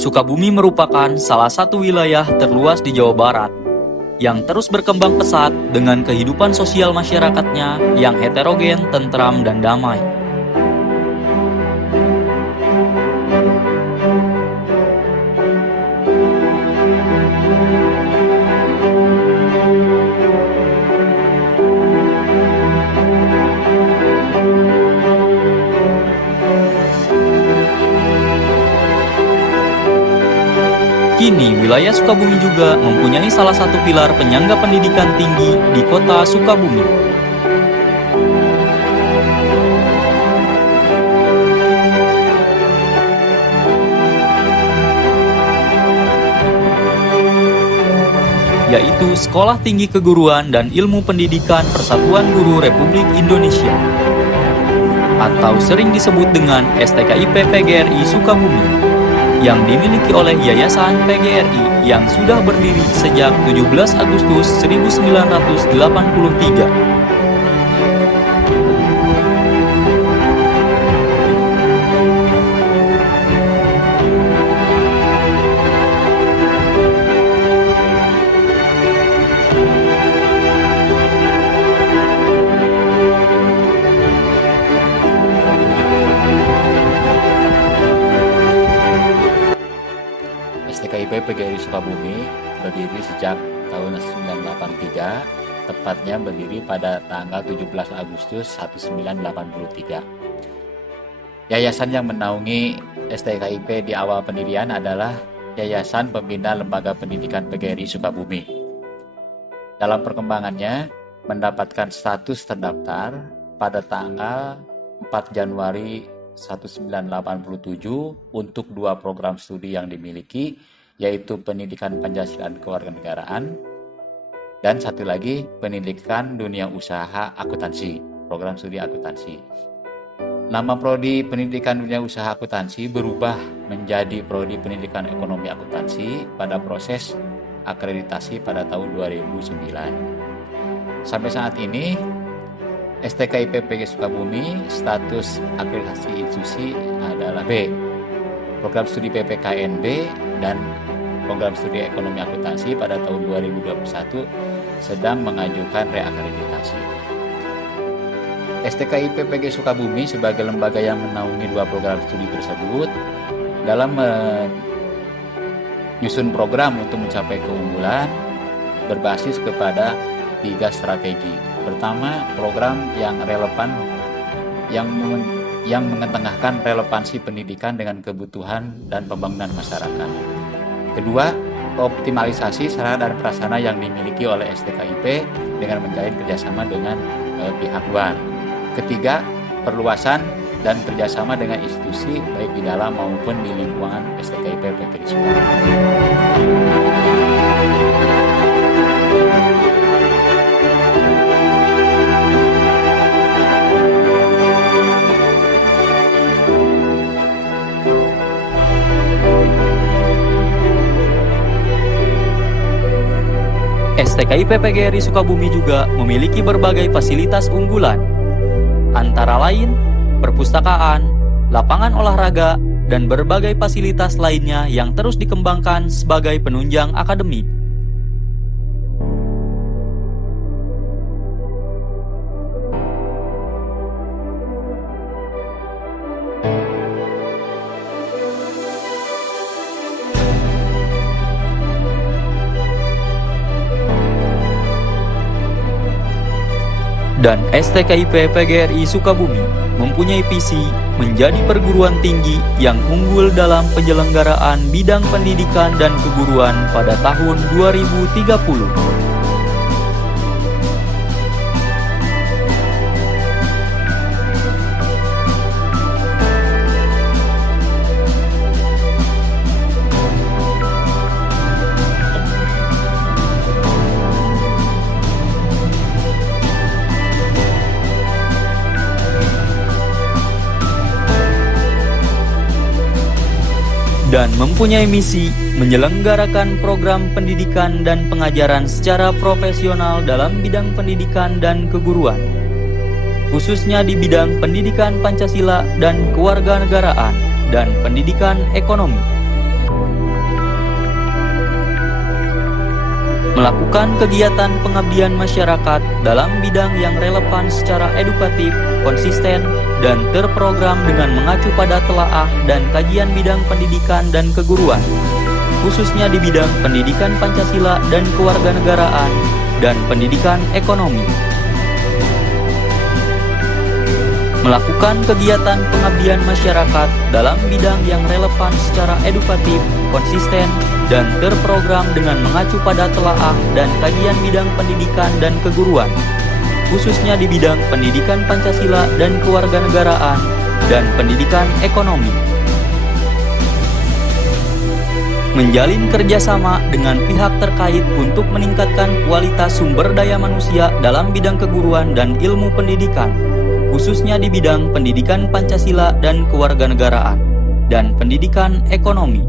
Sukabumi merupakan salah satu wilayah terluas di Jawa Barat yang terus berkembang pesat dengan kehidupan sosial masyarakatnya yang heterogen, tentram, dan damai. Kini, wilayah Sukabumi juga mempunyai salah satu pilar penyangga pendidikan tinggi di kota Sukabumi. Yaitu Sekolah Tinggi Keguruan dan Ilmu Pendidikan Persatuan Guru Republik Indonesia, atau sering disebut dengan STKIP PGRI Sukabumi, yang dimiliki oleh Yayasan PGRI yang sudah berdiri sejak 17 Agustus 1983. STKIP PGRI Sukabumi berdiri sejak tahun 1983, tepatnya berdiri pada tanggal 17 Agustus 1983. Yayasan yang menaungi STKIP di awal pendirian adalah Yayasan Pembina Lembaga Pendidikan PGRI Sukabumi. Dalam perkembangannya, mendapatkan status terdaftar pada tanggal 4 Januari 1987 untuk 2 program studi yang dimiliki, yaitu Pendidikan Pancasila dan Kewarganegaraan, dan satu lagi Pendidikan Dunia Usaha Akuntansi, program studi akuntansi. Nama prodi Pendidikan Dunia Usaha Akuntansi berubah menjadi Prodi Pendidikan Ekonomi Akuntansi pada proses akreditasi pada tahun 2009. Sampai saat ini, STKIP PGRI Sukabumi status akreditasi institusi adalah B. Program studi PPKN B dan program studi ekonomi akuntansi pada tahun 2021 sedang mengajukan reakreditasi. STKIP PGRI Sukabumi sebagai lembaga yang menaungi 2 program studi tersebut dalam menyusun program untuk mencapai keunggulan berbasis kepada 3 strategi. Pertama, program yang relevan yang mengetengahkan relevansi pendidikan dengan kebutuhan dan pembangunan masyarakat. Kedua, optimalisasi sarana dan prasarana yang dimiliki oleh STKIP dengan menjalin kerjasama dengan pihak luar. Ketiga, perluasan dan kerjasama dengan institusi baik di dalam maupun di lingkungan STKIP PGRI Sukabumi. STKIP PGRI Sukabumi juga memiliki berbagai fasilitas unggulan, antara lain perpustakaan, lapangan olahraga, dan berbagai fasilitas lainnya yang terus dikembangkan sebagai penunjang akademik. Dan STKIP PGRI Sukabumi mempunyai visi menjadi perguruan tinggi yang unggul dalam penyelenggaraan bidang pendidikan dan keguruan pada tahun 2030. Dan mempunyai misi menyelenggarakan program pendidikan dan pengajaran secara profesional dalam bidang pendidikan dan keguruan, khususnya di bidang pendidikan Pancasila dan kewarganegaraan dan pendidikan ekonomi. melakukan kegiatan pengabdian masyarakat dalam bidang yang relevan secara edukatif, konsisten, dan terprogram dengan mengacu pada telaah dan kajian bidang pendidikan dan keguruan, khususnya di bidang pendidikan Pancasila dan kewarganegaraan dan pendidikan ekonomi. Melakukan kegiatan pengabdian masyarakat dalam bidang yang relevan secara edukatif, konsisten, dan terprogram dengan mengacu pada telaah dan kajian bidang pendidikan dan keguruan, khususnya di bidang pendidikan Pancasila dan kewarganegaraan dan pendidikan ekonomi. Menjalin kerjasama dengan pihak terkait untuk meningkatkan kualitas sumber daya manusia dalam bidang keguruan dan ilmu pendidikan, khususnya di bidang pendidikan Pancasila dan kewarganegaraan, dan pendidikan ekonomi.